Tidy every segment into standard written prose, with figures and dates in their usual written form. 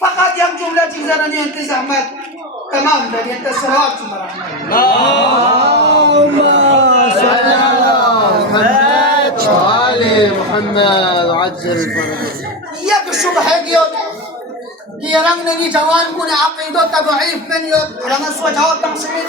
فقط yang jumlah جزران انت زحمت تمام dari انت الصلوات ثم رحمة اللهم صل على محمد وآل محمد عجل فرجه. يا الشبهة يود يرang negi jawan kune aqidat tabaif men yod orang aswa jawab taqsimin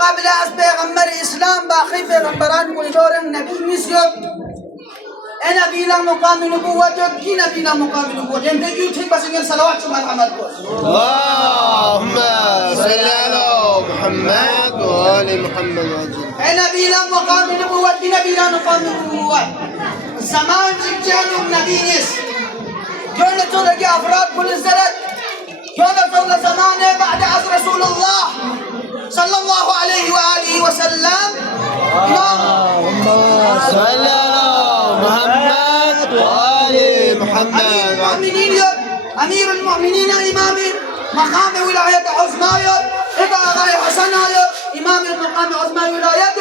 قبل از پیغمبر اسلام باقی پیغمبران کو دورن نبی میسیو انا بلا مقام نبوت کی نبی لا مقام نبوت ان دیو ٹھیک بس ان صلوات و مرحمت کو اللهم صل على محمد وآل محمد وسلم. انا بلا مقام نبوت کی نبی لا مقام نبوت زمان جانو نبی نس جون تو لگی افراد کل زرت جون تو زمان بعد از رسول الله صلى الله عليه وآله وسلم اللهم صل على محمد وآل محمد. أمير المؤمنين إمام مقام ولاية عثمان إذا غاي حسن إمام المقام عثمان ولاية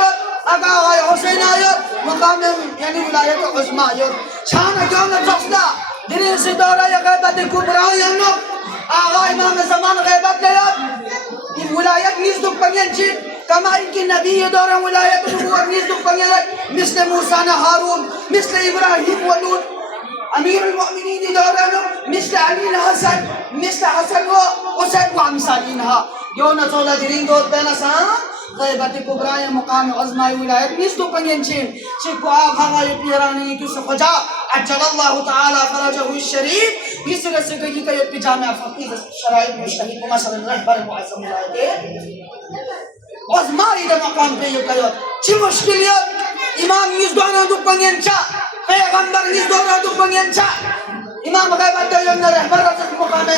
أقا غاي حسين مقام يعني ولاية عثمان شان جون الجسد درس دورة غيبة كبرى ينو أغا إمام زمان غيبة ليات ولاية نزدك بنينشي كما إنك النبي دور ولاية نبوة نزدك بنينشي مثل موسى هارون مثل إبراهيم ولوط أمير المؤمنين دورانو مثل علي الحسن مثل حسن وحسين وأمثالينها يونا تولا ديرين دوت بين سان غيبة كبرى مقام عظمى ولاية نزدك بنينشي شكو آبها يبيراني كيسو خجا عجل الله تعالى فرجه الشريف يسر سكي كيوت بجامع فقيد الشرائط مجتهد ومثل الرهبر المعظم ولاية عظمى إذا مقام بيو كيوت شي مشكلة إمام يزدوانا دوك بنينشا پیغمبر نیز دورا دو بنگینچا امام غیبت دیوم نه رهبر از مقام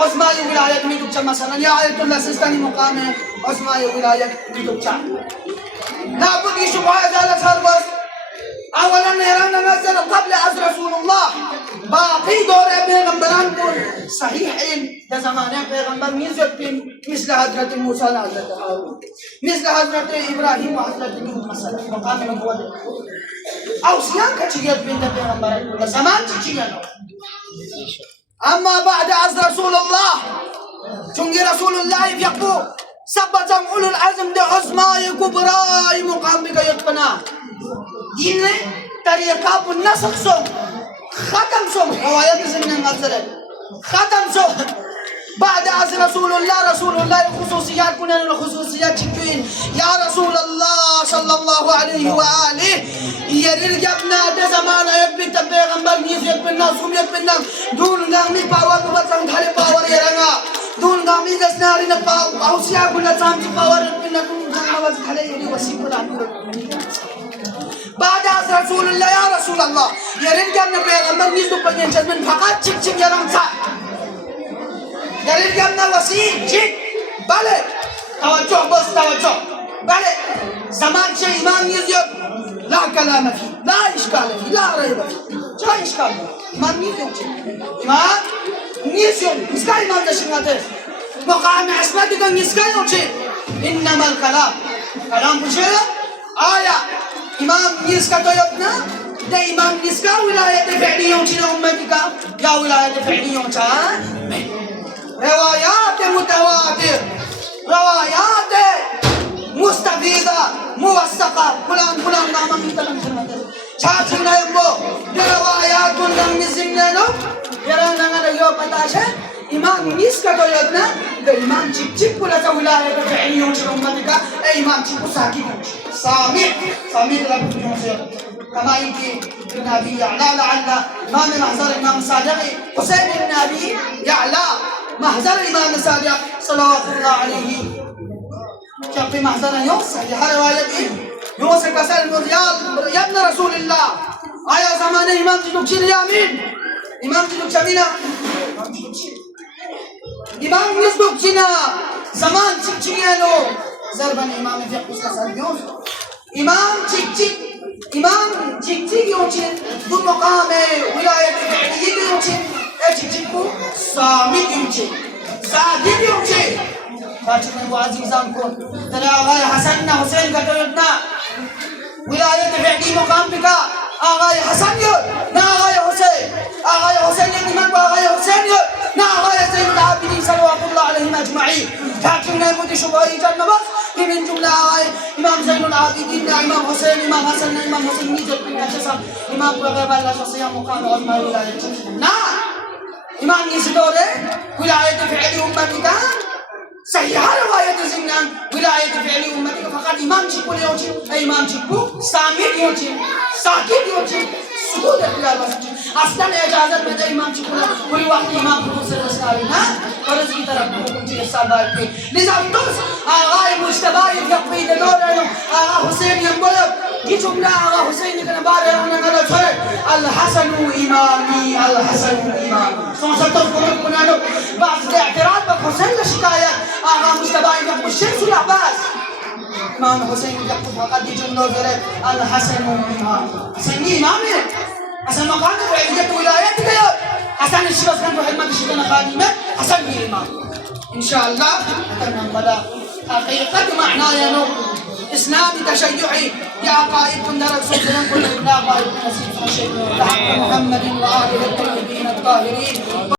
عظمای ولایت می دوچا مثلا یا آیت الله سیستانی مقام عظمای ولایت می دوچا لابد کی شبهه ازالت هر وقت اولا نیران نزل قبل از رسول الله باقی دوره پیغمبران کن صحیحین در زمانه پیغمبر نیزد بین مثل حضرت موسی و حضرت هارون مثل حضرت ابراهیم و حضرت لوط مثلا مقام نبوت أوصيان كتير بين البيغمبرين زمان تجينا أما بعد عز رسول الله تنجي رسول الله يقول سبتم أولو العزم دي عظمى كبرى مقام بك يقبنا دين طريقة بالنسخ سوم ختم سوم روايات زمن المنزل ختم سوم بعد عز رسول الله خصوصيات كنا الخصوصيات تكوين يا رسول الله صلى الله عليه وآله يريل جبنا ده زمان يكبي تبيغمبر نيز يكبنا سوم يكبنا دون نامي باور ببطن دھالي باور يرانا دون نامي غسناري نباوسيا كنا سامي باور يكبنا دون نامي دھالي يري وسيم الأمير بعد عز رسول الله يا رسول الله يريل جبنا بيغمبر نيز دبنين جزمن فقط چك يرام سا دلیل جمنا وسیع جد بله توجه بس توجه بله زمان شيء إمام يزيد لا كلام فيه لا إشكال فيه لا ريب فيه جا إشكال فيه إمام يزيد إمام يزيد مسكا إمام دشمناته مقام عصمت كان مسكا يوجد إنما الكلام كلام بشيء آية إمام يسكا تويبنا ده إمام يسكا ولاية فعلية يوجد أمتك يا ولاية فعلية يوجد روايات متواتر روايات مستفيدة موثقة فلان نعم مثلا شاشنا يبو روايات من زمننا يرانا على يوم بتاعه إمام نيسكا تويدنا ده إمام جيب كل ولاية فعلية يوجد أمتك إمام جيب ساكين سامي لك كما يمكن النبي يعلى لعل إمام محزر إمام صادق حسين النبي يعلى محزر الإمام الصادق صلوات الله عليه جب في محزر يوسف صحيح رواية يوسف كسر المريال يا ابن رسول الله آية زمان إمام جلوك شير يامين إمام جلوك شمينا إمام يزلوك شنا زمان شينو زربان إمام في قصة ساليوس إمام چیک يوشين دون مقام ولاية فعلية يوشين چیک کو صامت يوشين sakit yung si. Bakit na buwan zizang ko? Talaga Hasan na Hussein katulad na. Wilayah TPD mo kampi ka. Agay Hasan yun. Naagay Hussein. Agay Hussein yung iman ko. Agay Hussein yun. Naagay Sayyid al-Abidin salawatullah alaihim ajma'in. Bakit na yung subahi dyan na ba? Kimin jumla agay Imam Zainul Abidin na Imam Hussein, Imam Hasan na Imam Hussein nijat pinagkasa Imam Pagkabal na siya siyang mukha mo at may wilayah. Na! Imam Isidore, wilayah TPD ummatika. صحيح رواية زمنان ولاية فعلي أمتك فقط إمام شكو ليوجي أي إمام شكو سامي ليوجي ساكي ليوجي Scott اختيار بسجي أصلا إجازة من إمام شكو لا كل وقت إمام بروسر رسالنا ورزقي طرف بكم جي السابق في لذا الدرس آغاي مجتباي يقفي دلورة آغا حسين ينبلغ دي جملة آغا حسين يكنا باري أنا نرد الحسن إمامي الحسن إمامي سنصر تذكرون كنانو بعض الاعتراض بحسين لشكاية آغا مجتباي يقفي الشمس العباس إمام حسين يقفي فقط دي جملة الحسن إمامي حسن إمامي حسن مقام فعلية ولايتك يا حسن الشباب كان في حلمة الشيطان خادمة حسن إمام إن شاء الله نتمنى حقيقة معناه نور إسناد تشيعي يا قائد كندر السلطان كل ابن قائد نسيب محمد وآله الطيبين الطاهرين